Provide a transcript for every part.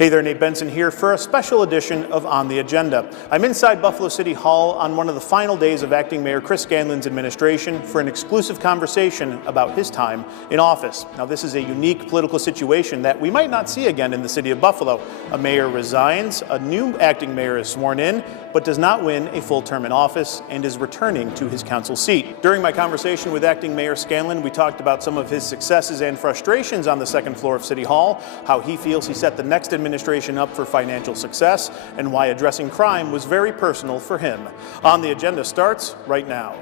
Hey there, Nate Benson here for a special edition of On the Agenda. I'm inside Buffalo City Hall on one of the final days of Acting Mayor Chris Scanlon's administration for an exclusive conversation about his time in office. Now, this is a unique political situation that we might not see again in the city of Buffalo. A mayor resigns, a new acting mayor is sworn in, but does not win a full term in office and is returning to his council seat. During my conversation with Acting Mayor Scanlon, we talked about some of his successes and frustrations on the second floor of City Hall, how he feels he set the next administration up for financial success, and why addressing crime was very personal for him. On the Agenda starts right now.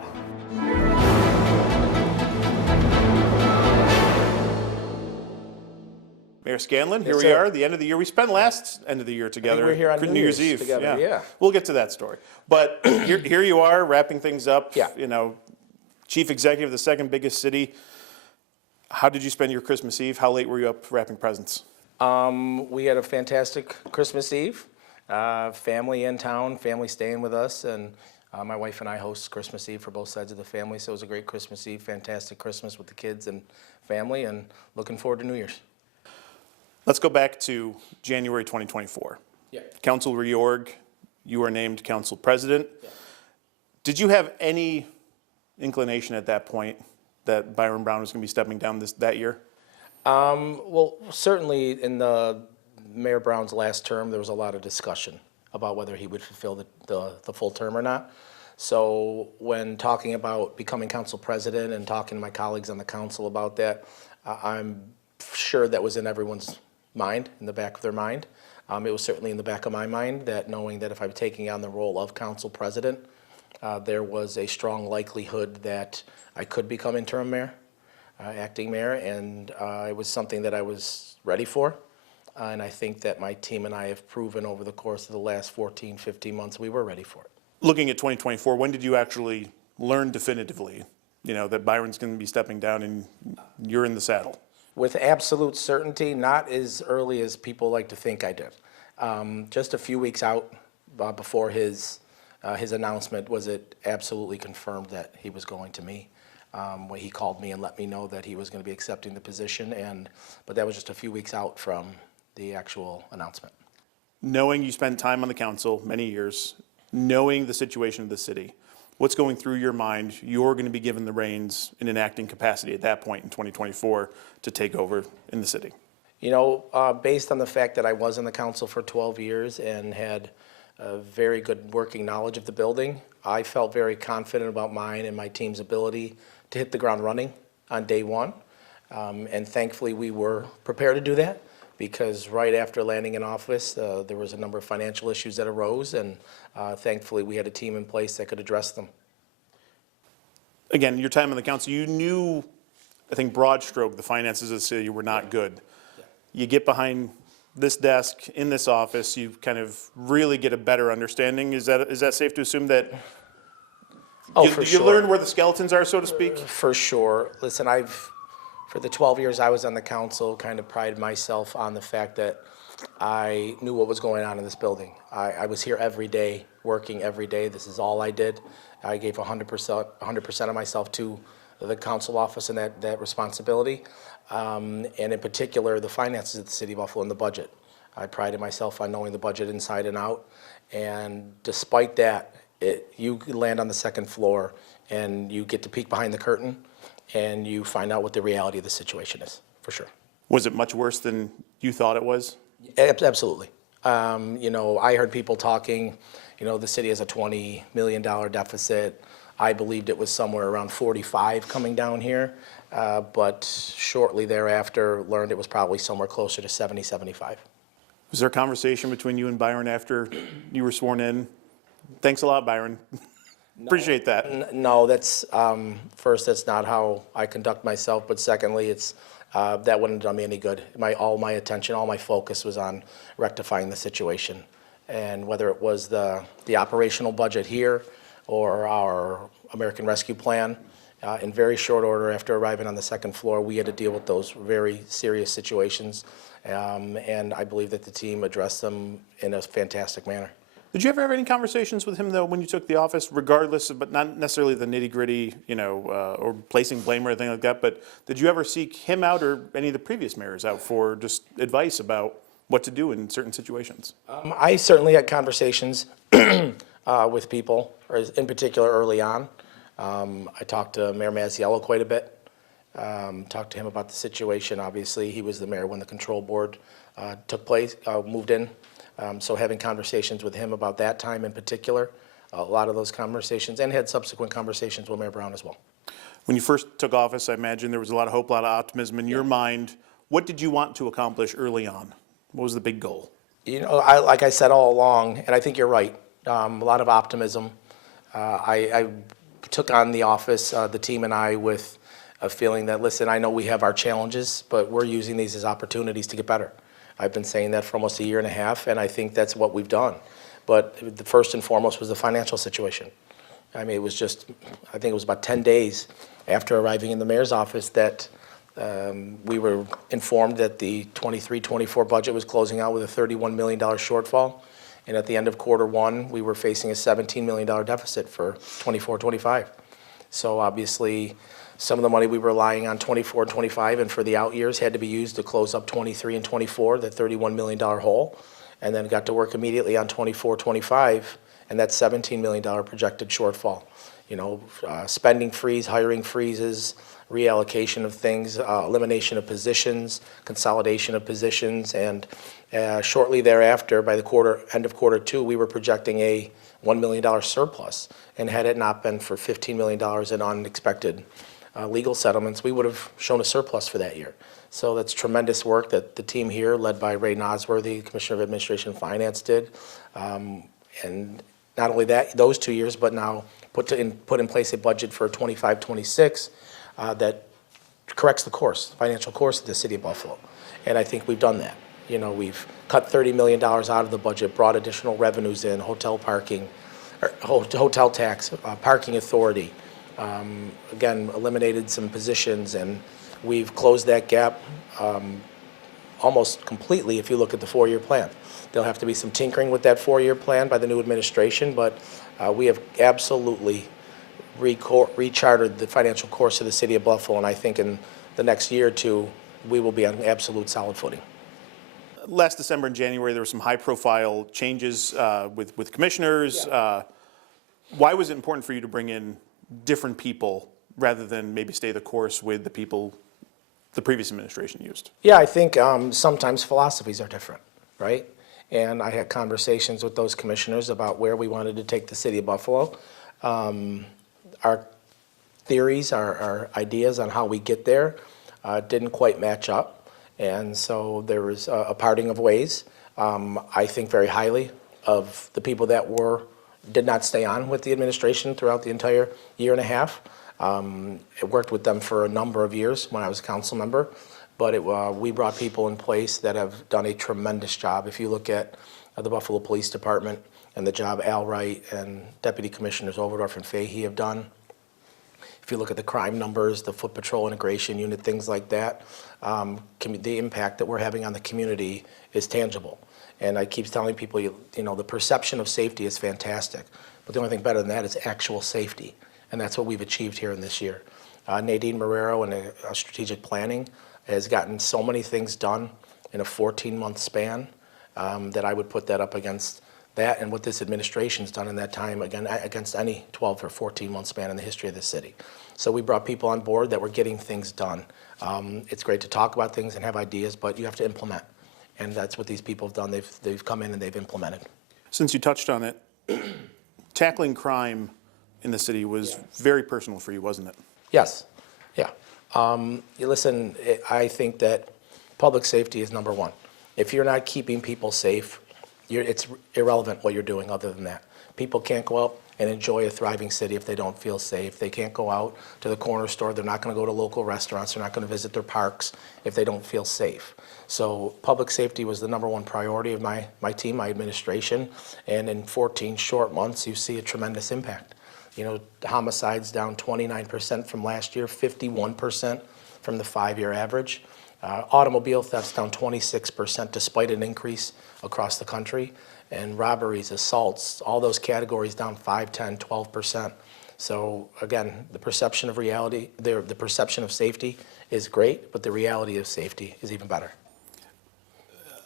Mayor Scanlon, here we are, the end of the year. We spent last end of the year together. We're here on New Year's Eve together, yeah. We'll get to that story. But here you are, wrapping things up. Yeah. You know, chief executive of the second biggest city. How did you spend your Christmas Eve? How late were you up wrapping presents? We had a fantastic Christmas Eve. Family in town, family staying with us, and my wife and I host Christmas Eve for both sides of the family, so it was a great Christmas Eve, fantastic Christmas with the kids and family, and looking forward to New Year's. Let's go back to January 2024. Yeah. Council reorg, you were named council president. Yeah. Did you have any inclination at that point that Byron Brown was going to be stepping down that year? Well, certainly in Mayor Brown's last term, there was a lot of discussion about whether he would fulfill the full term or not. So when talking about becoming council president and talking to my colleagues on the council about that, I'm sure that was in everyone's mind, in the back of their mind. It was certainly in the back of my mind that knowing that if I'm taking on the role of council president, there was a strong likelihood that I could become interim mayor, acting mayor, and it was something that I was ready for. And I think that my team and I have proven over the course of the last 14, 15 months we were ready for it. Looking at 2024, when did you actually learn definitively, that Byron's going to be stepping down and you're in the saddle? With absolute certainty, not as early as people like to think I did. Just a few weeks out before his announcement was it absolutely confirmed that he was going to me. When he called me and let me know that he was going to be accepting the position, but that was just a few weeks out from the actual announcement. Knowing you spent time on the council, many years, knowing the situation of the city, what's going through your mind? You're going to be given the reins in an acting capacity at that point in 2024 to take over in the city. Based on the fact that I was in the council for 12 years and had a very good working knowledge of the building, I felt very confident about mine and my team's ability to hit the ground running on day one. And thankfully we were prepared to do that, because right after landing in office, there was a number of financial issues that arose, and thankfully we had a team in place that could address them. Again, your time on the council, you knew, I think broad stroke, the finances of the city were not good. Yeah. You get behind this desk in this office, you kind of really get a better understanding. Is that safe to assume that you learn where the skeletons are, so to speak? For sure. Listen, for the 12 years I was on the council, kind of prided myself on the fact that I knew what was going on in this building. I was here every day, working every day. This is all I did. I gave 100% of myself to the council office and that responsibility. And in particular, the finances of the city of Buffalo and the budget. I prided myself on knowing the budget inside and out. And despite that, you land on the second floor and you get to peek behind the curtain and you find out what the reality of the situation is, for sure. Was it much worse than you thought it was? Absolutely. I heard people talking, the city has a $20 million deficit. I believed it was somewhere around 45 coming down here, but shortly thereafter learned it was probably somewhere closer to 70, 75. Was there a conversation between you and Byron after you were sworn in? Thanks a lot, Byron. Appreciate that. No, that's first, that's not how I conduct myself, but secondly, it's that wouldn't have done me any good. All my attention, all my focus was on rectifying the situation. And whether it was the operational budget here or our American Rescue Plan, in very short order after arriving on the second floor, we had to deal with those very serious situations. And I believe that the team addressed them in a fantastic manner. Did you ever have any conversations with him, though, when you took the office, regardless of, but not necessarily the nitty-gritty, or placing blame or anything like that, but did you ever seek him out or any of the previous mayors out for just advice about what to do in certain situations? I certainly had conversations with people, or in particular early on. I talked to Mayor Mazziello quite a bit. Talked to him about the situation. Obviously, he was the mayor when the control board took place, moved in. So having conversations with him about that time in particular, a lot of those conversations, and had subsequent conversations with Mayor Brown as well. When you first took office, I imagine there was a lot of hope, a lot of optimism. In your mind, what did you want to accomplish early on? What was the big goal? You know, like I said all along, and I think you're right, a lot of optimism. I took on the office, the team and I, with a feeling that, listen, I know we have our challenges, but we're using these as opportunities to get better. I've been saying that for almost a year and a half, and I think that's what we've done. But the first and foremost was the financial situation. I mean, it was just, I think it was about 10 days after arriving in the mayor's office that we were informed that the 23-24 budget was closing out with a $31 million shortfall. And at the end of Q1, we were facing a $17 million deficit for 24-25. So obviously, some of the money we were relying on 24 and 25 and for the out years had to be used to close up 23 and 24, the $31 million hole, and then got to work immediately on 24-25 and that $17 million projected shortfall. You know, spending freeze, hiring freezes, reallocation of things, elimination of positions, consolidation of positions, and shortly thereafter, by the end of Q2, we were projecting a $1 million surplus. And had it not been for $15 million in unexpected legal settlements, we would have shown a surplus for that year. So that's tremendous work that the team here, led by Ray Nosworthy, Commissioner of Administration and Finance, did. And not only that, those 2 years, but now put in place a budget for 25-26 that corrects the course, financial course of the city of Buffalo. And I think we've done that. You know, we've cut $30 million out of the budget, brought additional revenues in, hotel parking, hotel tax, parking authority. Again, eliminated some positions, and we've closed that gap almost completely if you look at the 4-year plan. There'll have to be some tinkering with that 4-year plan by the new administration, but we have absolutely recharted the financial course of the city of Buffalo, and I think in the next year or two, we will be on absolute solid footing. Last December and January, there were some high-profile changes with commissioners. Yeah. Why was it important for you to bring in different people rather than maybe stay the course with the people the previous administration used? Yeah, I think sometimes philosophies are different, right? And I had conversations with those commissioners about where we wanted to take the city of Buffalo. Our theories, our ideas on how we get there didn't quite match up. And so there was a parting of ways. I think very highly of the people that did not stay on with the administration throughout the entire year and a half. I worked with them for a number of years when I was a council member, but we brought people in place that have done a tremendous job. If you look at the Buffalo Police Department and the job Al Wright and Deputy Commissioners Overdorf and Fahey have done, if you look at the crime numbers, the Foot Patrol Integration Unit, things like that, the impact that we're having on the community is tangible. And I keep telling people, you know, the perception of safety is fantastic, but the only thing better than that is actual safety. And that's what we've achieved here in this year. Nadine Marrero and strategic planning has gotten so many things done in a 14-month span that I would put that up against that and what this administration's done in that time, again, against any 12 or 14-month span in the history of this city. So we brought people on board that were getting things done. It's great to talk about things and have ideas, but you have to implement. And that's what these people have done. They've come in and they've implemented. Since you touched on it, tackling crime in the city was very personal for you, wasn't it? Yes, yeah. Listen, I think that public safety is number one. If you're not keeping people safe, it's irrelevant what you're doing other than that. People can't go out and enjoy a thriving city if they don't feel safe. They can't go out to the corner store. They're not going to go to local restaurants. They're not going to visit their parks if they don't feel safe. So public safety was the number one priority of my team, my administration. And in 14 short months, you see a tremendous impact. You know, homicides down 29% from last year, 51% from the 5-year average. Automobile thefts down 26% despite an increase across the country. And robberies, assaults, all those categories down 5, 10, 12%. So again, the perception of reality, the perception of safety is great, but the reality of safety is even better.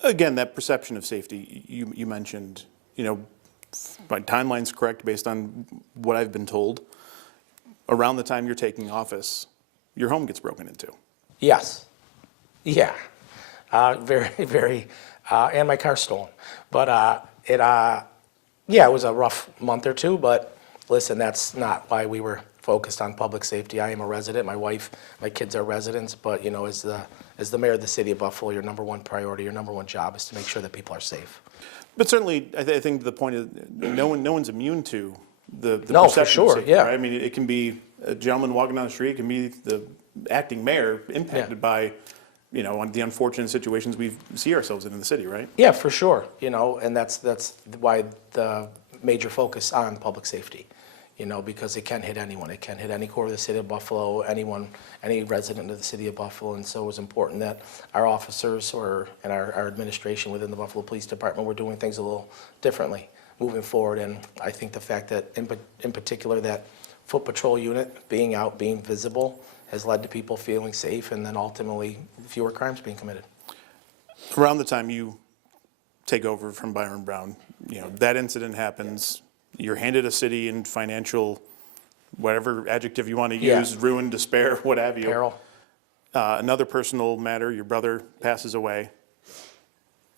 Again, that perception of safety, you mentioned, you know, my timeline's correct based on what I've been told. Around the time you're taking office, your home gets broken into. Yes. Yeah. Very, very, and my car stolen. But yeah, it was a rough month or two, but listen, that's not why we were focused on public safety. I am a resident, my wife, my kids are residents, but you know, as the mayor of the city of Buffalo, your number one priority, your number one job is to make sure that people are safe. But certainly, I think the point is, no one's immune to the No, for perception of sure, safety, yeah. right? I mean, it can be a gentleman walking down the street, it can be the acting mayor impacted by, you know, the unfortunate situations we see ourselves in the city, right? Yeah, for sure, you know, and that's why the major focus on public safety, you know, because it can hit anyone. It can hit any core of the city of Buffalo, anyone, any resident of the city of Buffalo, and so it was important that our officers and our administration within the Buffalo Police Department were doing things a little differently moving forward. And I think the fact that, in particular, that foot patrol unit being out, being visible, has led to people feeling safe, and then ultimately fewer crimes being committed. Around the time you take over from Byron Brown, you know, that incident happens, you're handed a city in financial, whatever adjective you want to use, ruin, despair, what have you. Peril. Another personal matter, your brother passes away.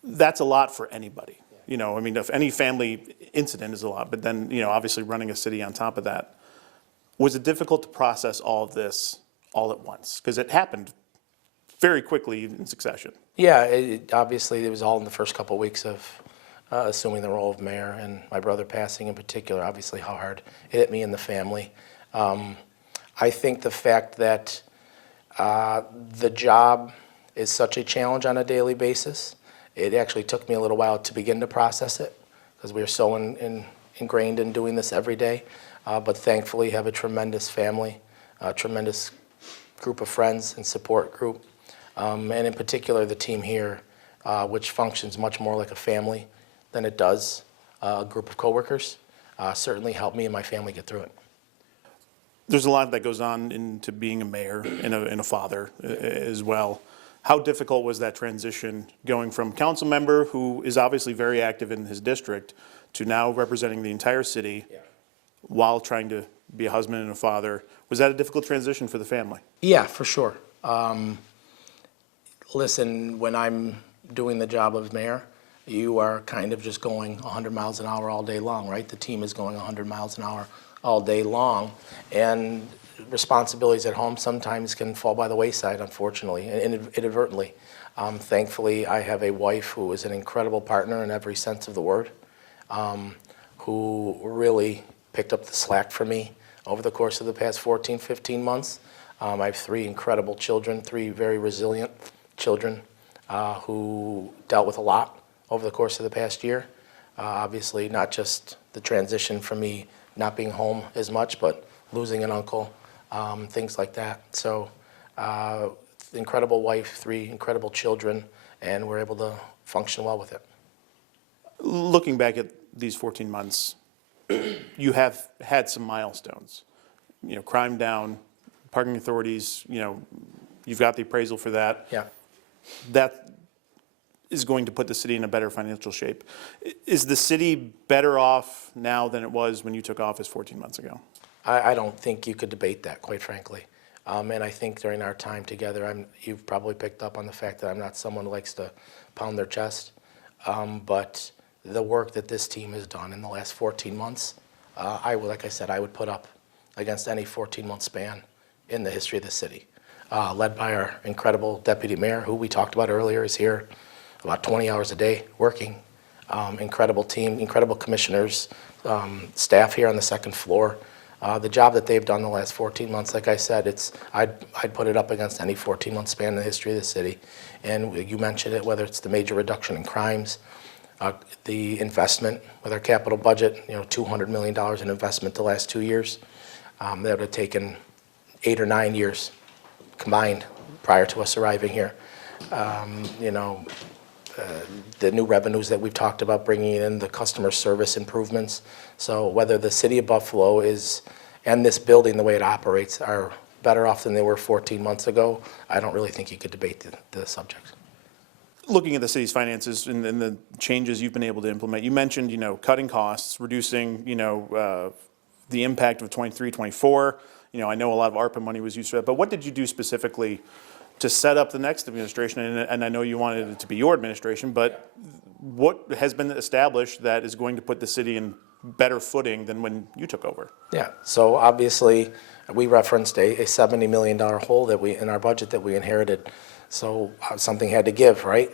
That's a lot for anybody. You know, I mean, if any family incident is a lot, but then, you know, obviously running a city on top of that. Was it difficult to process all of this all at once? Because it happened very quickly in succession. Yeah, obviously it was all in the first couple of weeks of assuming the role of mayor, and my brother passing in particular, obviously how hard it hit me and the family. I think the fact that the job is such a challenge on a daily basis, it actually took me a little while to begin to process it, because we are so ingrained in doing this every day. But thankfully have a tremendous family, a tremendous group of friends and support group. And in particular, the team here, which functions much more like a family than it does a group of coworkers, certainly helped me and my family get through it. There's a lot that goes on into being a mayor and a father as well. How difficult was that transition going from council member, who is obviously very active in his district, to now representing the entire city while trying to be a husband and a father? Was that a difficult transition for the family? Yeah, for sure. Listen, when I'm doing the job of mayor, you are kind of just going 100 miles an hour all day long, right? The team is going 100 miles an hour all day long, and responsibilities at home sometimes can fall by the wayside, unfortunately, and inadvertently. Thankfully, I have a wife who is an incredible partner in every sense of the word, who really picked up the slack for me over the course of the past 14, 15 months. I have 3 incredible children, 3 very resilient children who dealt with a lot over the course of the past year. Obviously, not just the transition from me not being home as much, but losing an uncle, things like that. So, incredible wife, 3 incredible children, and we're able to function well with it. Looking back at these 14 months, you have had some milestones. You know, crime down, parking authorities, you know, you've got the appraisal for that. Yeah. That is going to put the city in a better financial shape. Is the city better off now than it was when you took office 14 months ago? I don't think you could debate that, quite frankly. And I think during our time together, you've probably picked up on the fact that I'm not someone who likes to pound their chest. But the work that this team has done in the last 14 months, like I said, I would put up against any 14-month span in the history of the city. Led by our incredible deputy mayor, who we talked about earlier, is here about 20 hours a day working. Incredible team, incredible commissioners, staff here on the second floor. The job that they've done the last 14 months, like I said, I'd put it up against any 14-month span in the history of the city. And you mentioned it, whether it's the major reduction in crimes, the investment with our capital budget, you know, $200 million in investment the last 2 years. That would have taken 8 or 9 years combined prior to us arriving here. You know, the new revenues that we've talked about bringing in, the customer service improvements. So whether the city of Buffalo and this building, the way it operates, are better off than they were 14 months ago, I don't really think you could debate the subject. Looking at the city's finances and the changes you've been able to implement, you mentioned, cutting costs, reducing, the impact of 23, 24. I know a lot of ARPA money was used for that, but what did you do specifically to set up the next administration? And I know you wanted it to be your administration, but what has been established that is going to put the city in better footing than when you took over? Yeah, so obviously, we referenced a $70 million hole in our budget that we inherited. So something had to give, right?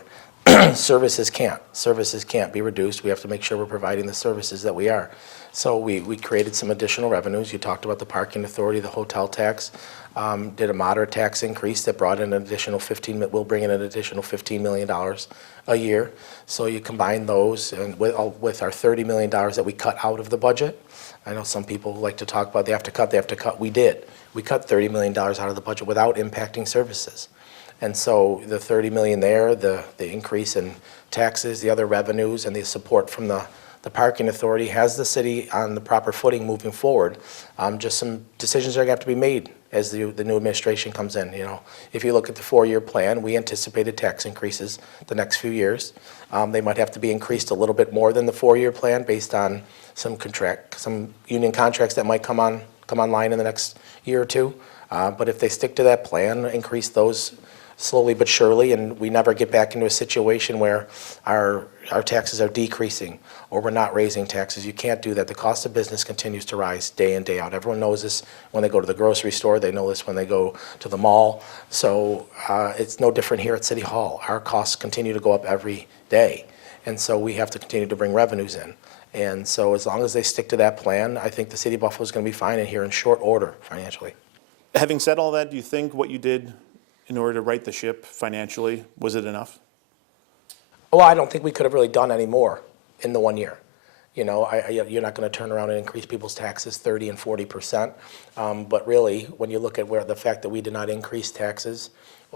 Services can't be reduced. We have to make sure we're providing the services that we are. So we created some additional revenues. You talked about the parking authority, the hotel tax, did a moderate tax increase that brought in an additional will bring in an additional $15 million a year. So you combine those and with our $30 million that we cut out of the budget. I know some people like to talk about they have to cut. We did. We cut $30 million out of the budget without impacting services. And so the $30 million there, the increase in taxes, the other revenues, and the support from the parking authority has the city on the proper footing moving forward. Just some decisions are going to have to be made as the new administration comes in. If you look at the 4-year plan, we anticipated tax increases the next few years. They might have to be increased a little bit more than the 4-year plan based on some union contracts that might come online in the next year or two. But if they stick to that plan, increase those slowly but surely, and we never get back into a situation where our taxes are decreasing or we're not raising taxes. You can't do that. The cost of business continues to rise day in, day out. Everyone knows this when they go to the grocery store. They know this when they go to the mall. So it's no different here at City Hall. Our costs continue to go up every day, and so we have to continue to bring revenues in. And so as long as they stick to that plan, I think the City of Buffalo is going to be fine in here in short order financially. Having said all that, do you think what you did in order to right the ship financially, was it enough? Well, I don't think we could have really done any more in the 1 year. You're not going to turn around and increase people's taxes 30 and 40%. But really, when you look at the fact that we did not increase taxes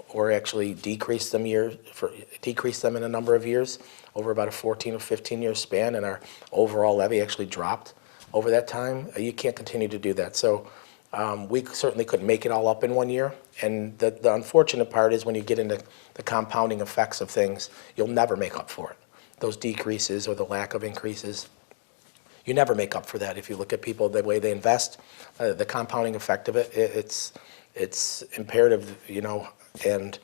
or actually decrease them in a number of years over about a 14 or 15 year span, and our overall levy actually dropped over that time, you can't continue to do that. So we certainly couldn't make it all up in 1 year. And the unfortunate part is when you get into the compounding effects of things, you'll never make up for it. Those decreases or the lack of increases, you never make up for that. If you look at people, the way they invest, the compounding effect of it, it's imperative, and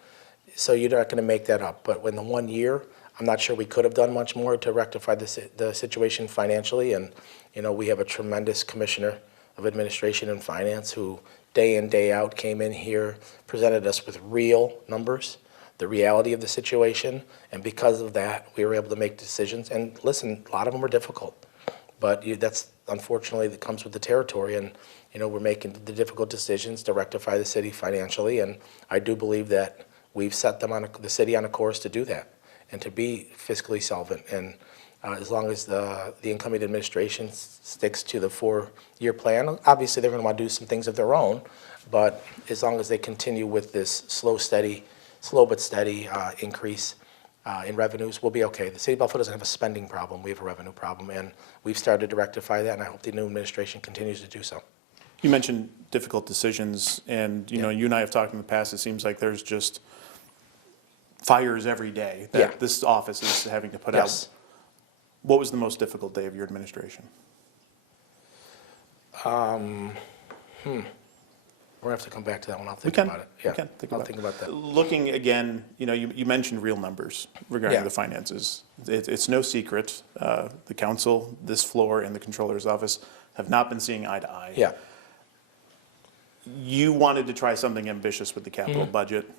so you're not going to make that up. But in the 1 year, I'm not sure we could have done much more to rectify the situation financially. And, we have a tremendous commissioner of administration and finance who day in, day out came in here, presented us with real numbers, the reality of the situation, and because of that, we were able to make decisions. And listen, a lot of them were difficult, but that's unfortunately that comes with the territory. And we're making the difficult decisions to rectify the city financially, and I do believe that we've set the city on a course to do that and to be fiscally solvent. And as long as the incoming administration sticks to the 4-year plan, obviously they're going to want to do some things of their own, but as long as they continue with this slow but steady increase in revenues, we'll be okay. The City of Buffalo doesn't have a spending problem. We have a revenue problem, and we've started to rectify that, and I hope the new administration continues to do so. You mentioned difficult decisions, and you and I have talked in the past. It seems like there's just fires every day that this office is having to put out. What was the most difficult day of your administration? We're going to have to come back to that one. I'll think about it. Yeah, I'll think about that. Looking again, you mentioned real numbers regarding the finances. It's no secret. The council, this floor, and the controller's office have not been seeing eye to eye. Yeah. You wanted to try something ambitious with the capital budget.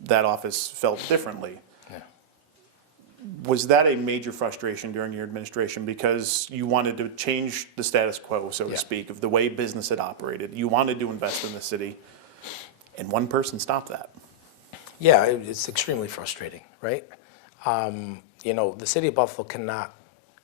That office felt differently. Was that a major frustration during your administration because you wanted to change the status quo, so to speak, of the way business had operated? You wanted to invest in the city, and one person stopped that. Yeah, it's extremely frustrating, right? The city of Buffalo cannot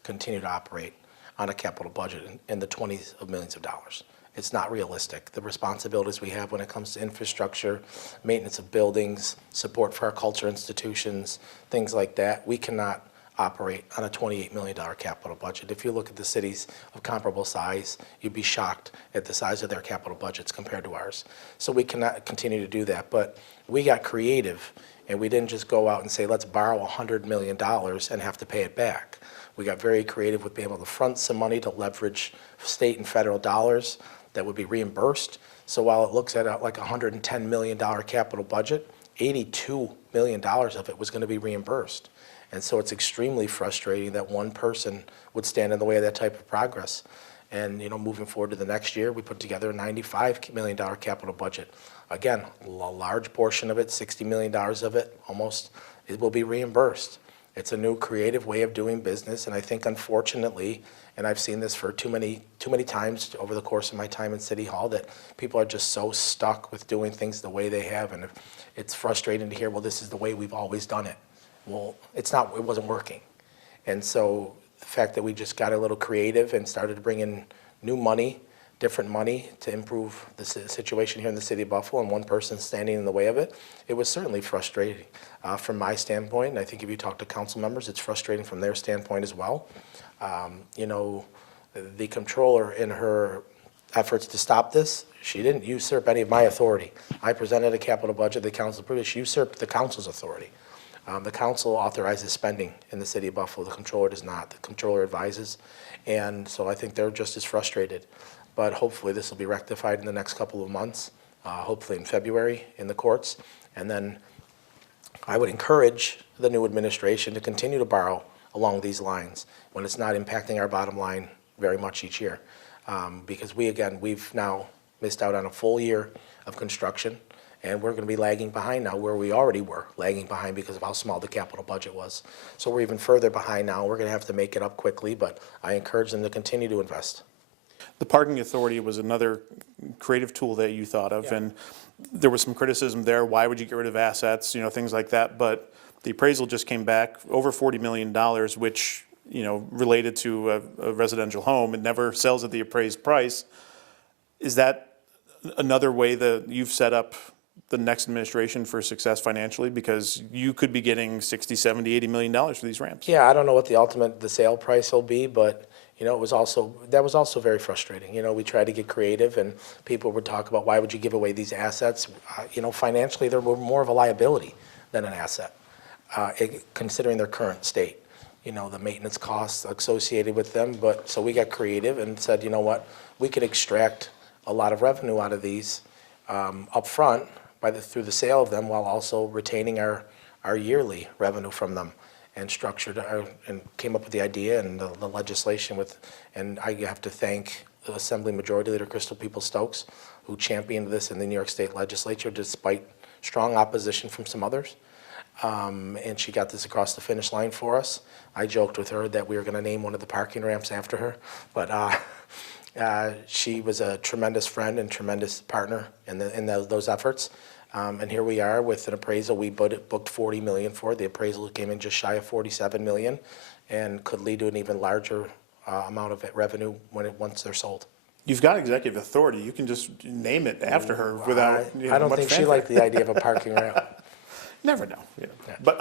continue to operate on a capital budget in the 20s of millions of dollars. It's not realistic. The responsibilities we have when it comes to infrastructure, maintenance of buildings, support for our culture institutions, things like that, we cannot operate on a $28 million capital budget. If you look at the cities of comparable size, you'd be shocked at the size of their capital budgets compared to ours. So we cannot continue to do that. But we got creative And we didn't just go out and say, let's borrow $100 million and have to pay it back. We got very creative with being able to front some money to leverage state and federal dollars that would be reimbursed. So while it looks at like a $110 million capital budget, $82 million of it was going to be reimbursed. And so it's extremely frustrating that one person would stand in the way of that type of progress. And moving forward to the next year, we put together a $95 million capital budget. Again, a large portion of it, $60 million of it almost, it will be reimbursed. It's a new creative way of doing business, and I think unfortunately, and I've seen this for too many times over the course of my time in City Hall, that people are just so stuck with doing things the way they have, and it's frustrating to hear, well, this is the way we've always done it. Well, it wasn't working. And so the fact that we just got a little creative and started to bring in new money, different money to improve the situation here in the city of Buffalo, and one person standing in the way of it, it was certainly frustrating from my standpoint. And I think if you talk to council members, it's frustrating from their standpoint as well. The comptroller, in her efforts to stop this, she didn't usurp any of my authority. I presented a capital budget, the council approved it. She usurped the council's authority. The council authorizes spending in the city of Buffalo. The comptroller does not. The comptroller advises. And so I think they're just as frustrated. But hopefully this will be rectified in the next couple of months, hopefully in February in the courts. And then I would encourage the new administration to continue to borrow along these lines when it's not impacting our bottom line very much each year. Because we've now missed out on a full year of construction, and we're going to be lagging behind now where we already were lagging behind because of how small the capital budget was. So we're even further behind now. We're going to have to make it up quickly, but I encourage them to continue to invest. The parking authority was another creative tool that you thought of, and there was some criticism there. Why would you get rid of assets, things like that? But the appraisal just came back over $40 million, which, related to a residential home. It never sells at the appraised price. Is that another way that you've set up the next administration for success financially? Because you could be getting $60, $70, $80 million for these ramps. Yeah, I don't know what the sale price will be, but that was also very frustrating. We tried to get creative, and people would talk about, why would you give away these assets? Financially, they were more of a liability than an asset, considering their current state. The maintenance costs associated with them. But so we got creative and said, you know what, we could extract a lot of revenue out of these up front through the sale of them, while also retaining our yearly revenue from them. And structured and came up with the idea and the legislation and I have to thank Assembly Majority Leader Crystal Peoples-Stokes, who championed this in the New York State Legislature despite strong opposition from some others. And she got this across the finish line for us. I joked with her that we were going to name one of the parking ramps after her, but she was a tremendous friend and tremendous partner in those efforts. And here we are with an appraisal. We booked $40 million for it. The appraisal came in just shy of $47 million, and could lead to an even larger amount of revenue once they're sold. You've got executive authority. You can just name it after her without. I don't much think she fanfare. liked the idea of a parking ramp. Never know. Yeah. But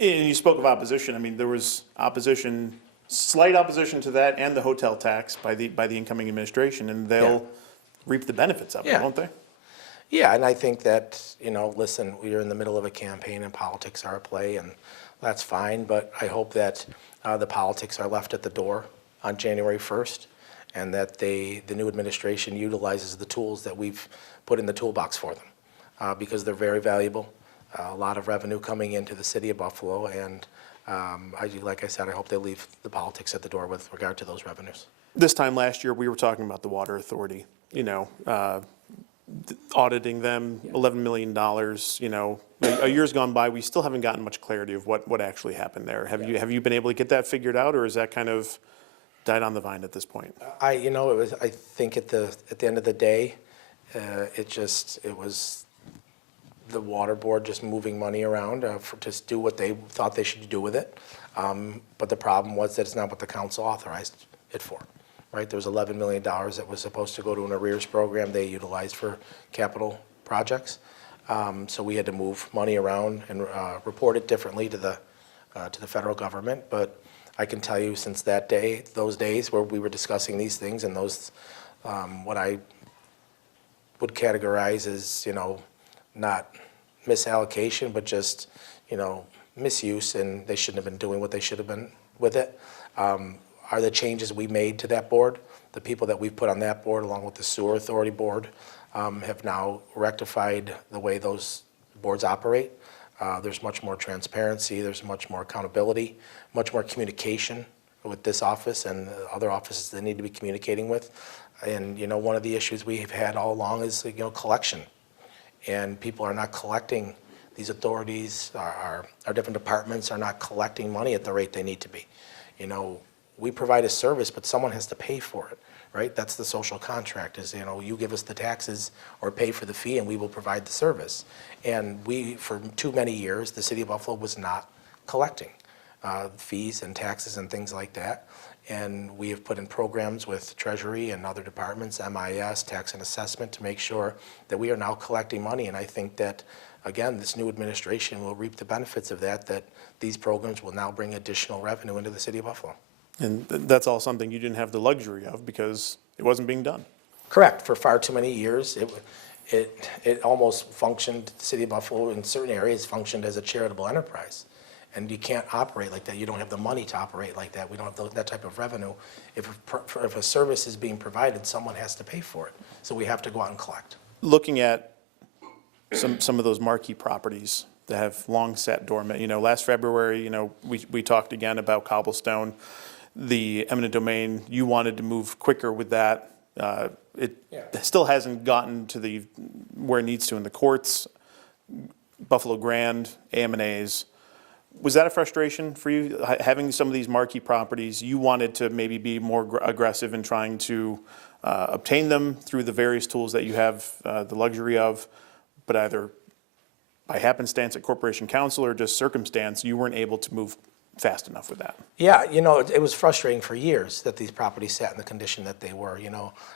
and you spoke of opposition. I mean, there was opposition, slight opposition to that, and the hotel tax by the incoming administration, and they'll reap the benefits of it, won't they? Yeah, and I think that, listen, we're in the middle of a campaign and politics are at play, and that's fine, but I hope that the politics are left at the door on January 1st, and that the new administration utilizes the tools that we've put in the toolbox for them, because they're very valuable, a lot of revenue coming into the city of Buffalo, and like I said, I hope they leave the politics at the door with regard to those revenues. This time last year, we were talking about the water authority, auditing them, $11 million, a year's gone by, we still haven't gotten much clarity of what actually happened there. Have you been able to get that figured out, or is that kind of died on the vine at this point? I think at the end of the day, it was the water board just moving money around to do what they thought they should do with it. But the problem was that it's not what the council authorized it for. Right, there was $11 million that was supposed to go to an arrears program they utilized for capital projects. So we had to move money around and report it differently to the federal government. But I can tell you, since those days where we were discussing these things, and those what I would categorize as not misallocation, but just, misuse, and they shouldn't have been doing what they should have been with it. Are the changes we made to that board, the people that we've put on that board, along with the Sewer Authority Board, have now rectified the way those boards operate. There's much more transparency, there's much more accountability, much more communication with this office and other offices they need to be communicating with. And, one of the issues we've had all along is, collection. And people are not collecting, these authorities, our different departments are not collecting money at the rate they need to be. We provide a service, but someone has to pay for it, right? That's the social contract is, you give us the taxes or pay for the fee and we will provide the service. And for too many years, the city of Buffalo was not collecting fees and taxes and things like that. And we have put in programs with Treasury and other departments, MIS, tax and assessment, to make sure that we are now collecting money. And I think that, again, this new administration will reap the benefits of that these programs will now bring additional revenue into the city of Buffalo. And that's all something you didn't have the luxury of because it wasn't being done. Correct. For far too many years, it almost functioned, the city of Buffalo in certain areas functioned as a charitable enterprise. And you can't operate like that. You don't have the money to operate like that. We don't have that type of revenue. If a service is being provided, someone has to pay for it. So we have to go out and collect. Looking at some of those marquee properties that have long sat dormant, last February, we talked again about Cobblestone, the eminent domain. You wanted to move quicker with that. It still hasn't gotten to where it needs to in the courts. Buffalo Grand, AM&As. Was that a frustration for you, having some of these marquee properties? You wanted to maybe be more aggressive in trying to obtain them through the various tools that you have the luxury of, but either by happenstance at Corporation Council or just circumstance, you weren't able to move fast enough with that. Yeah, it was frustrating for years that these properties sat in the condition that they were.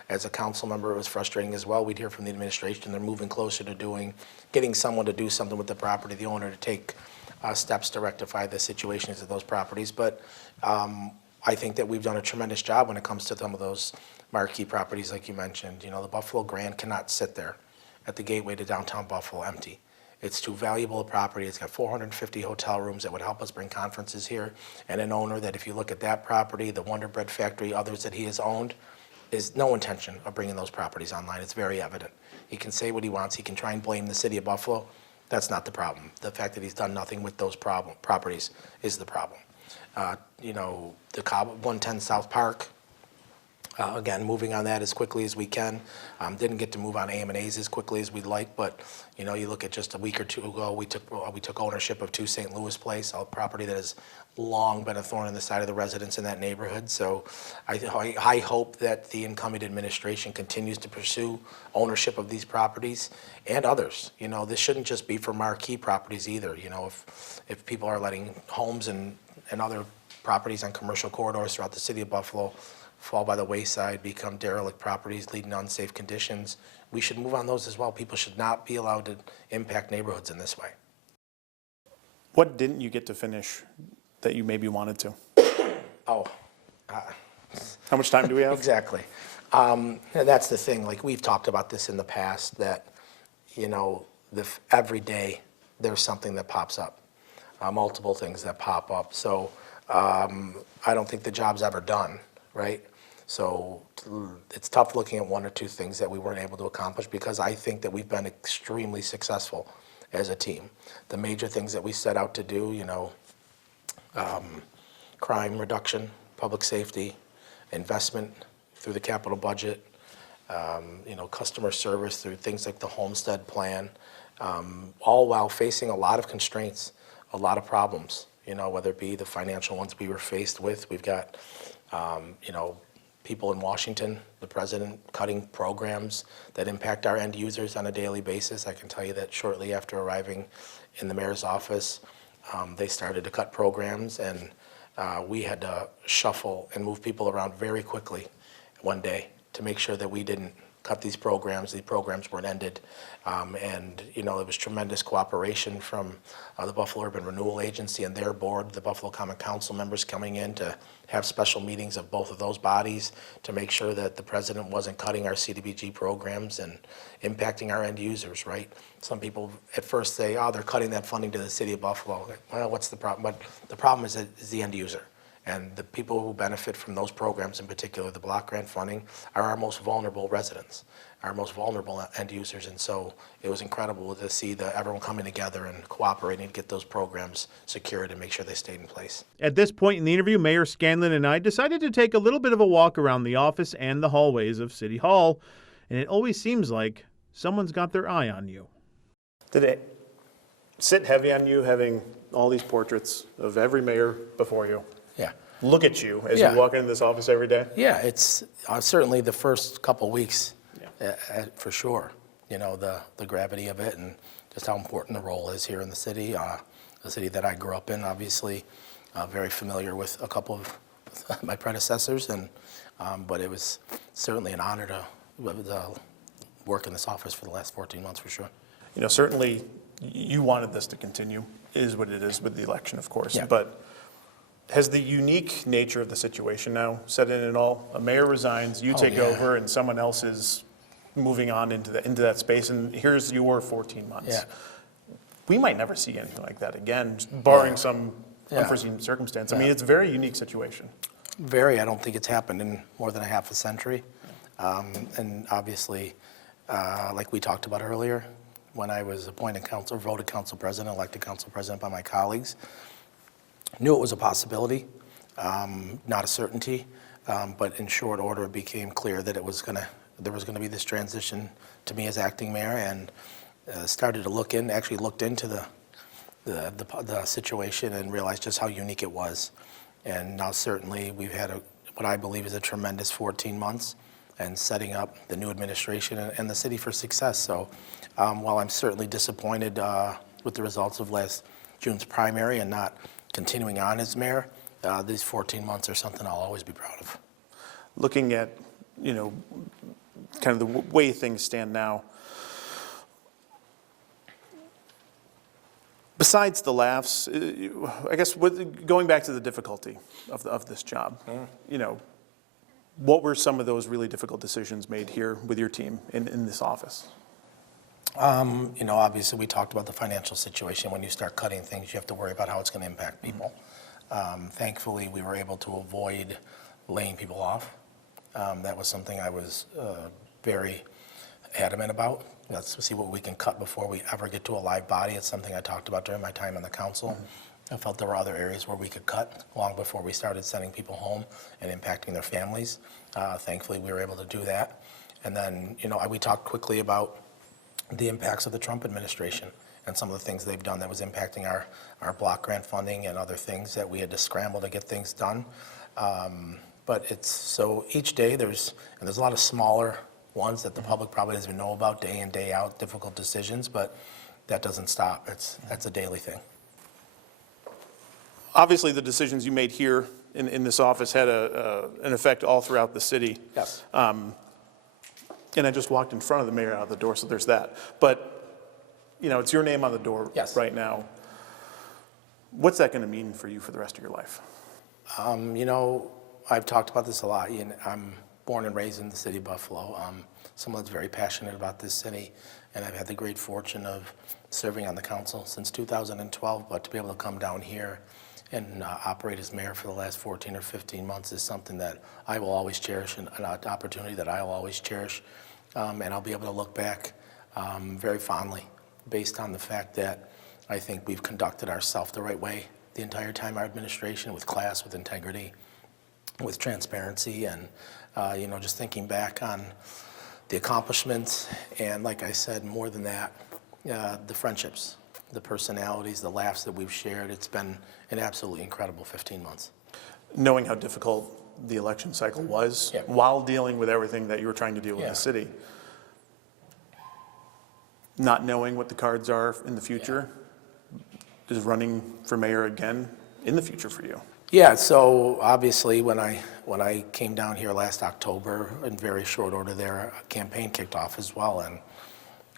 As a council member, it was frustrating as well. We'd hear from the administration, they're moving closer to getting someone to do something with the property, the owner to take steps to rectify the situations of those properties. But I think that we've done a tremendous job when it comes to some of those marquee properties like you mentioned. The Buffalo Grand cannot sit there at the gateway to downtown Buffalo empty. It's too valuable a property. It's got 450 hotel rooms that would help us bring conferences here. And an owner that, if you look at that property, the Wonder Bread Factory, others that he has owned, is no intention of bringing those properties online. It's very evident. He can say what he wants. He can try and blame the city of Buffalo. That's not the problem. The fact that he's done nothing with those properties is the problem. The 110 South Park, again, moving on that as quickly as we can. Didn't get to move on AM&As as quickly as we'd like, but you look at just a week or two ago, we took ownership of 2 St. Louis Place, a property that has long been a thorn in the side of the residents in that neighborhood. So I hope that the incoming administration continues to pursue ownership of these properties and others. This shouldn't just be for marquee properties either. If people are letting homes and other properties on commercial corridors throughout the city of Buffalo fall by the wayside, become derelict properties, leading to unsafe conditions, we should move on those as well. People should not be allowed to impact neighborhoods in this way. What didn't you get to finish that you maybe wanted to? Oh. How much time do we have? Exactly. And that's the thing. Like, we've talked about this in the past, that, every day there's something that pops up, multiple things that pop up. So I don't think the job's ever done, right? So it's tough looking at 1 or 2 things that we weren't able to accomplish, because I think that we've been extremely successful as a team. The major things that we set out to do, crime reduction, public safety, investment through the capital budget, customer service through things like the Homestead Plan, all while facing a lot of constraints, a lot of problems, whether it be the financial ones we were faced with. We've got, people in Washington, the president, cutting programs that impact our end users on a daily basis. I can tell you that shortly after arriving in the mayor's office, they started to cut programs, and we had to shuffle and move people around very quickly one day to make sure that we didn't cut these programs. These programs weren't ended. And, you know, it was tremendous cooperation from the Buffalo Urban Renewal Agency and their board, the Buffalo Common Council members coming in to have special meetings of both of those bodies to make sure that the president wasn't cutting our CDBG programs and impacting our end users, right? Some people at first say, oh, they're cutting that funding to the city of Buffalo. Well, what's the problem? But the problem is the end user. And the people who benefit from those programs, in particular the block grant funding, are our most vulnerable residents, our most vulnerable end users. And so it was incredible to see everyone coming together and cooperating to get those programs secured and make sure they stayed in place. At this point in the interview, Mayor Scanlon and I decided to take a little bit of a walk around the office and the hallways of City Hall, and it always seems like someone's got their eye on you. Did it sit heavy on you having all these portraits of every mayor before you? Yeah. Look at you as you walk into this office every day? Yeah, it's certainly the first couple weeks, for sure. You know, the gravity of it and just how important the role is here in the city that I grew up in, obviously. Very familiar with a couple of my predecessors, but it was certainly an honor to work in this office for the last 14 months, for sure. You know, certainly you wanted this to continue, is what it is with the election, of course. Yeah. But has the unique nature of the situation now set in at all? A mayor resigns, you take over, and someone else is moving on into that space, and here's your 14 months. Yeah. We might never see anything like that again, barring some unforeseen circumstance. I mean, it's a very unique situation. Very. I don't think it's happened in more than a half a century. And obviously, like we talked about earlier, when I was appointed voted council president, elected council president by my colleagues, knew it was a possibility, not a certainty, but in short order it became clear that there was going to be this transition to me as acting mayor, and started to actually looked into the situation and realized just how unique it was. And now certainly we've had what I believe is a tremendous 14 months and setting up the new administration and the city for success. So while I'm certainly disappointed with the results of last June's primary and not continuing on as mayor, these 14 months are something I'll always be proud of. Looking at, you know, kind of the way things stand now, besides the laughs, I guess going back to the difficulty of this job, you know, what were some of those really difficult decisions made here with your team in this office? You know, obviously we talked about the financial situation. When you start cutting things, you have to worry about how it's going to impact people. Thankfully, we were able to avoid laying people off. That was something I was very adamant about. Let's see what we can cut before we ever get to a live body. It's something I talked about during my time on the council. I felt there were other areas where we could cut long before we started sending people home and impacting their families. Thankfully, we were able to do that. And then, you know, we talked quickly about the impacts of the Trump administration and some of the things they've done that was impacting our block grant funding and other things that we had to scramble to get things done. But so each day there's a lot of smaller ones that the public probably doesn't even know about, day in, day out, difficult decisions, but that doesn't stop. That's a daily thing. Obviously, the decisions you made here in this office had an effect all throughout the city. Yes. And I just walked in front of the mayor out the door, so there's that. But, you know, it's your name on the door right now. What's that going to mean for you for the rest of your life? You know, I've talked about this a lot. I'm born and raised in the city of Buffalo. Someone that's very passionate about this city, and I've had the great fortune of serving on the council since 2012, but to be able to come down here and operate as mayor for the last 14 or 15 months is something that I will always cherish, and an opportunity that I will always cherish. And I'll be able to look back very fondly based on the fact that I think we've conducted ourselves the right way the entire time, our administration, with class, with integrity, with transparency, and you know, just thinking back on the accomplishments, and like I said, more than that, the friendships, the personalities, the laughs that we've shared. It's been an absolutely incredible 15 months. Knowing how difficult the election cycle was while dealing with everything that you were trying to deal with the city, not knowing what the cards are in the future, is running for mayor again in the future for you? Yeah, so obviously when I came down here last October, in very short order there, a campaign kicked off as well, and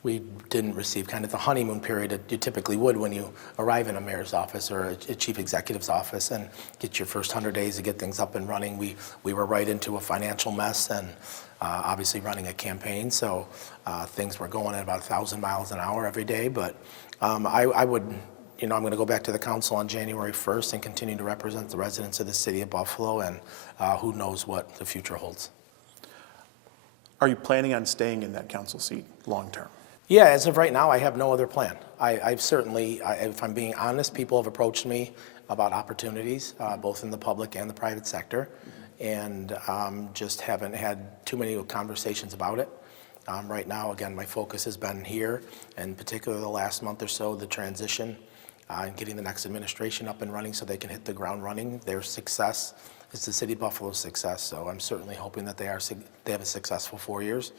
we didn't receive kind of the honeymoon period that you typically would when you arrive in a mayor's office or a chief executive's office and get your first 100 days to get things up and running. We were right into a financial mess and obviously running a campaign, so things were going at about 1,000 miles an hour every day, but I would, I'm going to go back to the council on January 1st and continue to represent the residents of the city of Buffalo, and who knows what the future holds. Are you planning on staying in that council seat long term? Yeah, as of right now, I have no other plan. I've certainly, if I'm being honest, people have approached me about opportunities, both in the public and the private sector, and just haven't had too many conversations about it. Right now, again, my focus has been here, and particularly the last month or so, the transition and getting the next administration up and running so they can hit the ground running. Their success is the city of Buffalo's success, so I'm certainly hoping that they have a successful 4 years.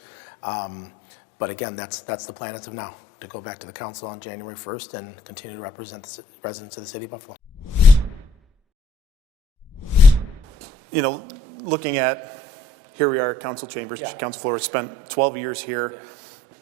But again, that's the plan as of now, to go back to the council on January 1st and continue to represent the residents of the city of Buffalo. Looking at, here we are at council chambers, council floor, spent 12 years here.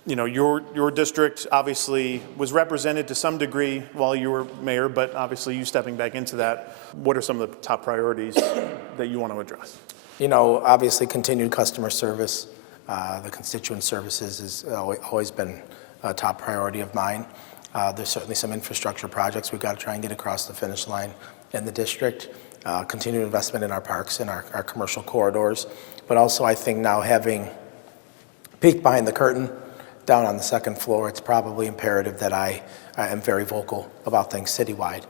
Your district obviously was represented to some degree while you were mayor, but obviously you stepping back into that. What are some of the top priorities that you want to address? Obviously continued customer service. The constituent services has always been a top priority of mine. There's certainly some infrastructure projects we've got to try and get across the finish line in the district. Continued investment in our parks and our commercial corridors. But also I think now, having peeked behind the curtain down on the second floor, it's probably imperative that I am very vocal about things citywide.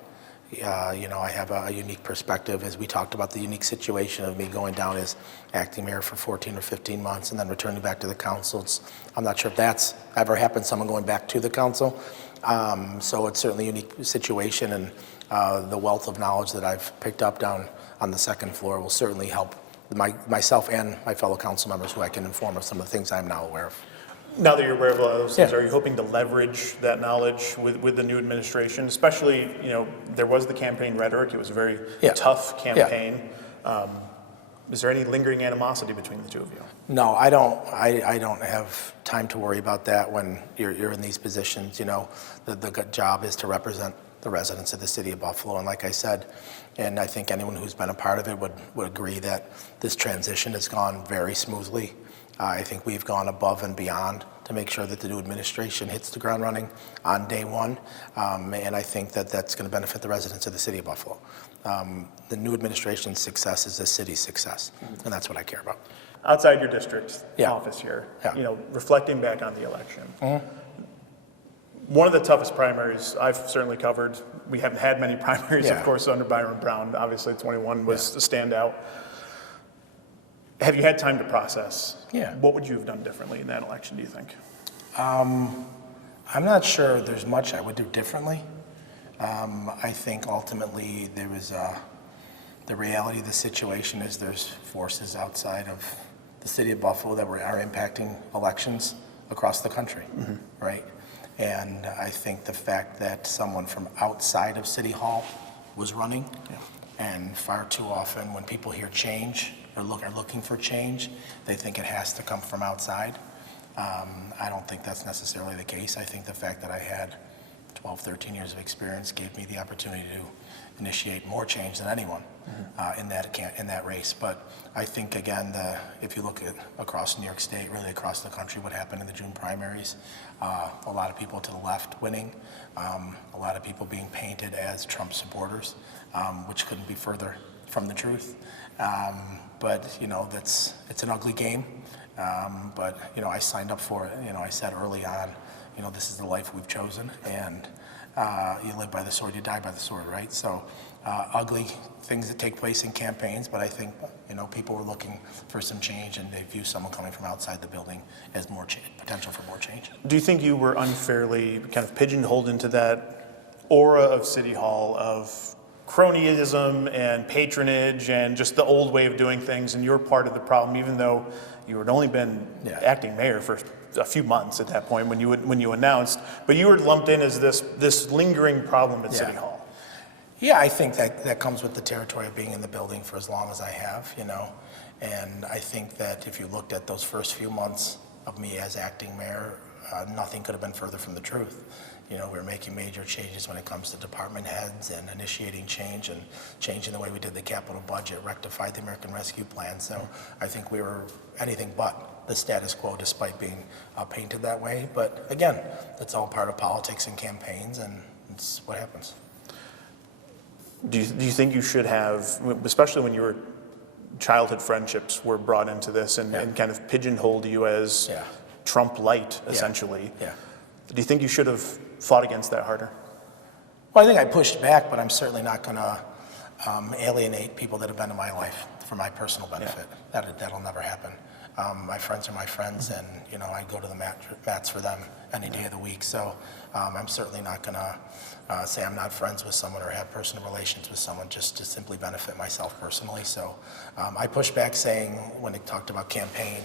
I have a unique perspective, as we talked about the unique situation of me going down as acting mayor for 14 or 15 months and then returning back to the council. I'm not sure if that's ever happened, someone going back to the council. So it's certainly a unique situation, and the wealth of knowledge that I've picked up down on the second floor will certainly help myself and my fellow council members, who I can inform of some of the things I'm now aware of. Now that you're aware of all those things, are you hoping to leverage that knowledge with the new administration? Especially, there was the campaign rhetoric. It was a very tough campaign. Is there any lingering animosity between the two of you? No, I don't. I don't have time to worry about that when you're in these positions. The job is to represent the residents of the city of Buffalo, and like I said, and I think anyone who's been a part of it would agree that this transition has gone very smoothly. I think we've gone above and beyond to make sure that the new administration hits the ground running on day one, and I think that that's going to benefit the residents of the city of Buffalo. The new administration's success is the city's success, and that's what I care about. Outside your district office here, reflecting back on the election, one of the toughest primaries I've certainly covered. We haven't had many primaries, of course, under Byron Brown. Obviously, 21 was a standout. Have you had time to process? Yeah. What would you have done differently in that election, do you think? I'm not sure there's much I would do differently. I think ultimately there was the reality of the situation is there's forces outside of the city of Buffalo that are impacting elections across the country, right? And I think the fact that someone from outside of City Hall was running, and far too often when people hear change or are looking for change, they think it has to come from outside. I don't think that's necessarily the case. I think the fact that I had 12, 13 years of experience gave me the opportunity to initiate more change than anyone in that race. But I think, again, if you look at across New York State, really across the country, what happened in the June primaries, a lot of people to the left winning, a lot of people being painted as Trump supporters, which couldn't be further from the truth. But it's an ugly game. But I signed up for it. I said early on, this is the life we've chosen, and you live by the sword, you die by the sword, right? So ugly things that take place in campaigns, but I think people were looking for some change, and they view someone coming from outside the building as more potential for more change. Do you think you were unfairly kind of pigeonholed into that aura of City Hall of cronyism and patronage and just the old way of doing things, and you're part of the problem, even though you had only been acting mayor for a few months at that point when you announced, but you were lumped in as this lingering problem at City Hall? Yeah, I think that comes with the territory of being in the building for as long as I have, you know. And I think that if you looked at those first few months of me as acting mayor, nothing could have been further from the truth. You know, we were making major changes when it comes to department heads and initiating change and changing the way we did the capital budget, rectified the American Rescue Plan. So I think we were anything but the status quo despite being painted that way. But again, it's all part of politics and campaigns, and it's what happens. Do you think you should have, especially when your childhood friendships were brought into this and kind of pigeonholed you as Trump light, essentially? Yeah. Do you think you should have fought against that harder? Well, I think I pushed back, but I'm certainly not going to alienate people that have been in my life for my personal benefit. That'll never happen. My friends are my friends, and you know, I go to the mats for them any day of the week. So I'm certainly not going to say I'm not friends with someone or have personal relations with someone just to simply benefit myself personally. So I pushed back, saying when it talked about campaign